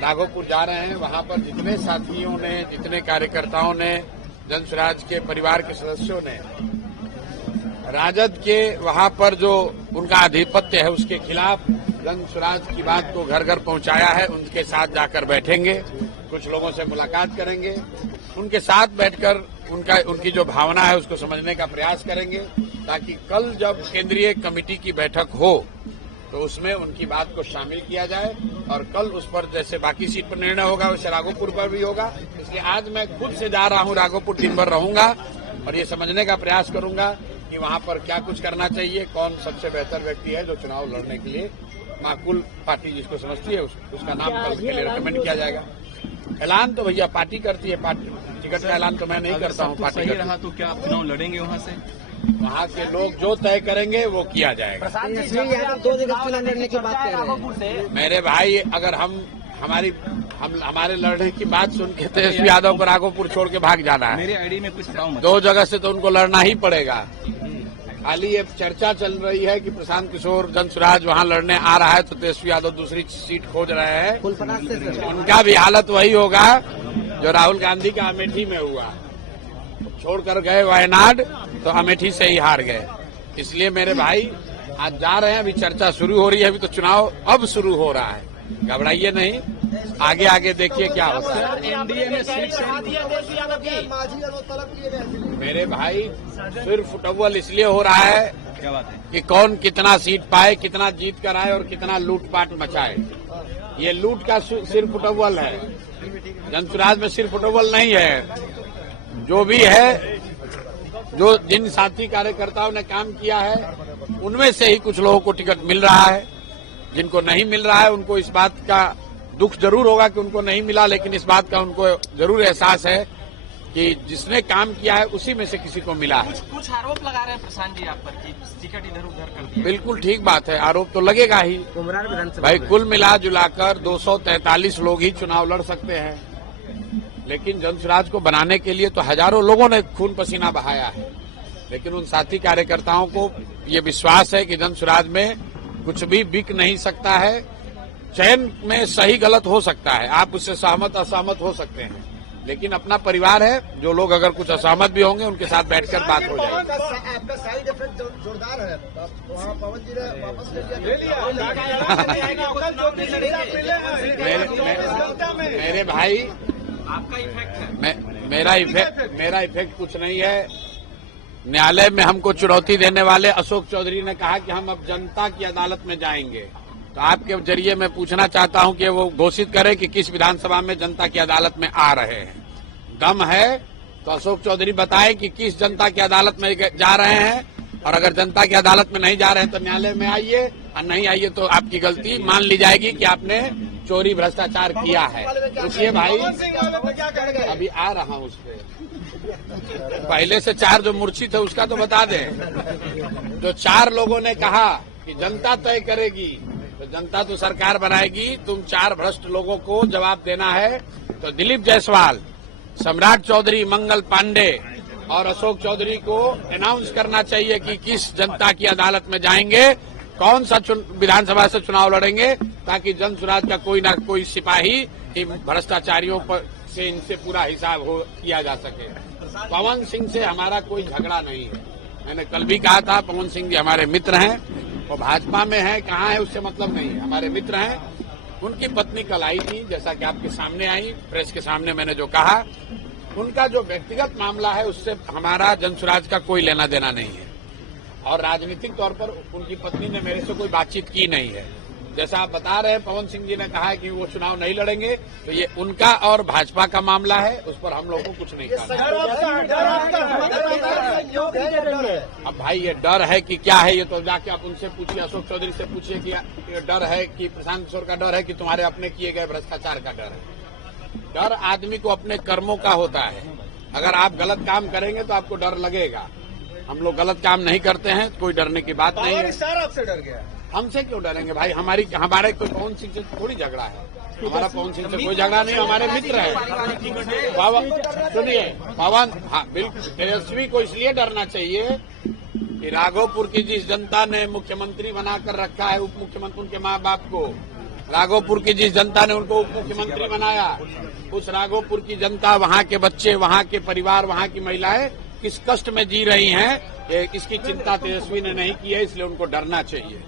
राघोपुर जा रहे हैं। वहां पर जितने साथियों ने, जितने कार्यकर्ताओं ने, जन स्वराज के परिवार के सदस्यों ने राजद के वहां पर जो उनका आधिपत्य है उसके खिलाफ जन स्वराज की बात को घर घर पहुंचाया है, उनके साथ जाकर बैठेंगे, कुछ लोगों से मुलाकात करेंगे, उनके साथ बैठकर उनकी जो भावना है उसको समझने का प्रयास करेंगे, ताकि कल जब केंद्रीय कमेटी की बैठक हो तो उसमें उनकी बात को शामिल किया जाए और कल उस पर जैसे बाकी सीट पर निर्णय होगा वैसे राघोपुर पर भी होगा। इसलिए आज मैं खुद से जा रहा हूं, राघोपुर दिन भर रहूंगा और ये समझने का प्रयास करूंगा कि वहां पर क्या कुछ करना चाहिए, कौन सबसे बेहतर व्यक्ति है जो चुनाव लड़ने के लिए माकूल पार्टी जिसको समझती है उसका नाम कल के लिए रिकमेंड किया जाएगा। ऐलान तो भैया पार्टी करती है, पार्टी टिकट का ऐलान तो मैं नहीं करता हूँ। पार्टी सही रहा तो क्या आप चुनाव लड़ेंगे वहाँ से? वहाँ के लोग जो तय करेंगे वो किया जाएगा। 2 जगह चुनाव लड़ने की बात कर रहे हैं मेरे भाई, अगर हमारे लड़ने की बात सुन के तेजस्वी यादव को राघोपुर छोड़ के भाग जाना है। मेरे आईडी में कुछ 2 जगह से तो उनको लड़ना ही पड़ेगा। खाली ये चर्चा चल रही है कि प्रशांत किशोर जन स्वराज वहाँ लड़ने आ रहा है तो तेजस्वी यादव दूसरी सीट खोज रहे हैं। उनका भी हालत वही होगा जो राहुल गांधी का अमेठी में हुआ, छोड़कर गए वायनाड तो अमेठी से ही हार गए। इसलिए मेरे भाई आज जा रहे हैं, अभी चर्चा शुरू हो रही है, अभी तो चुनाव अब शुरू हो रहा है, घबराइए नहीं, आगे आगे देखिए क्या होता है। एनडीए में सीट मेरे भाई सिर्फ फुटबॉल इसलिए हो रहा है क्या बात है कि कौन कितना सीट पाए, कितना जीत कर आए और कितना लूटपाट मचाए। ये लूट का सिर्फ फुटबॉल है, जन स्वराज में सिर्फ फुटबॉल नहीं है। जो भी है, जो जिन साथी कार्यकर्ताओं ने काम किया है उनमें से ही कुछ लोगों को टिकट मिल रहा है, जिनको नहीं मिल रहा है उनको इस बात का दुख जरूर होगा कि उनको नहीं मिला, लेकिन इस बात का उनको जरूर एहसास है कि जिसने काम किया है उसी में से किसी को मिला है। कुछ आरोप लगा रहे हैं प्रशांत जी आप पर कि टिकट इधर उधर कर दिया। बिल्कुल ठीक बात है, आरोप तो लगेगा ही भाई। कुल मिला जुलाकर 243 लोग ही चुनाव लड़ सकते हैं, लेकिन जन स्वराज को बनाने के लिए तो हजारों लोगों ने खून पसीना बहाया है। लेकिन उन साथी कार्यकर्ताओं को ये विश्वास है कि जन स्वराज में कुछ भी बिक नहीं सकता है। चयन में सही गलत हो सकता है, आप उससे सहमत असहमत हो सकते हैं, लेकिन अपना परिवार है। जो लोग अगर कुछ असहमत भी होंगे उनके साथ बैठकर बात हो जाएगी। आपका साइड इफेक्ट जोरदार है, वहाँ पवन जी ने वापस ले लिया। मेरे भाई, आपका इफेक्ट है, मेरा इफेक्ट कुछ नहीं है। न्यायालय में हमको चुनौती देने वाले अशोक चौधरी ने कहा कि हम अब जनता की अदालत में जाएंगे, तो आपके जरिए मैं पूछना चाहता हूं कि वो घोषित करें कि किस विधानसभा में जनता की अदालत में आ रहे हैं। दम है तो अशोक चौधरी बताए कि किस जनता की अदालत में जा रहे हैं, और अगर जनता की अदालत में नहीं जा रहे हैं तो न्यायालय में आइए, और नहीं आइए तो आपकी गलती मान ली जाएगी कि आपने चोरी भ्रष्टाचार किया है। रुकिए भाई, अभी आ रहा हूं उस पर। पहले से 4 जो मूर्छित है उसका तो बता दें। जो 4 लोगों ने कहा कि जनता तय करेगी, तो जनता तो सरकार बनाएगी, तुम 4 भ्रष्ट लोगों को जवाब देना है। तो दिलीप जायसवाल, सम्राट चौधरी, मंगल पांडे और अशोक चौधरी को अनाउंस करना चाहिए कि किस जनता की अदालत में जाएंगे, कौन सा विधानसभा से चुनाव लड़ेंगे, ताकि जन स्वराज का कोई ना कोई सिपाही इन भ्रष्टाचारियों पर से इनसे पूरा हिसाब किया जा सके। पवन सिंह से हमारा कोई झगड़ा नहीं है, मैंने कल भी कहा था, पवन सिंह जी हमारे मित्र हैं, वो भाजपा में है, कहाँ है उससे मतलब नहीं है, हमारे मित्र हैं। उनकी पत्नी कल आई थी, जैसा कि आपके सामने आई, प्रेस के सामने मैंने जो कहा, उनका जो व्यक्तिगत मामला है उससे हमारा जन स्वराज का कोई लेना देना नहीं है, और राजनीतिक तौर पर उनकी पत्नी ने मेरे से कोई बातचीत की नहीं है। जैसा आप बता रहे हैं, पवन सिंह जी ने कहा है कि वो चुनाव नहीं लड़ेंगे, तो ये उनका और भाजपा का मामला है, उस पर हम लोगों को कुछ नहीं करना। अब भाई ये डर है कि क्या है, ये तो जाके आप उनसे पूछिए, अशोक चौधरी से पूछिए कि ये डर है कि प्रशांत किशोर का डर है कि तुम्हारे अपने किए गए भ्रष्टाचार का डर है। डर आदमी को अपने कर्मों का होता है। अगर आप गलत काम करेंगे तो आपको डर लगेगा। हम लोग गलत काम नहीं करते हैं, कोई डरने की बात नहीं है। आपसे डर गया, हमसे क्यों डरेंगे भाई? हमारे कोई पवन सिंह से थोड़ी झगड़ा है, हमारा पवन सिंह से कोई झगड़ा नहीं, हमारे मित्र है। सुनिए, पवन, हाँ बिल्कुल, तेजस्वी को इसलिए डरना चाहिए कि राघोपुर की जिस जनता ने मुख्यमंत्री बनाकर रखा है, उप मुख्यमंत्री उनके माँ बाप को, राघोपुर की जिस जनता ने उनको उप मुख्यमंत्री बनाया, उस राघोपुर की जनता, वहाँ के बच्चे, वहाँ के परिवार, वहाँ की महिलाएं किस कष्ट में जी रही हैं, इसकी चिंता तेजस्वी ने नहीं की है, इसलिए उनको डरना चाहिए।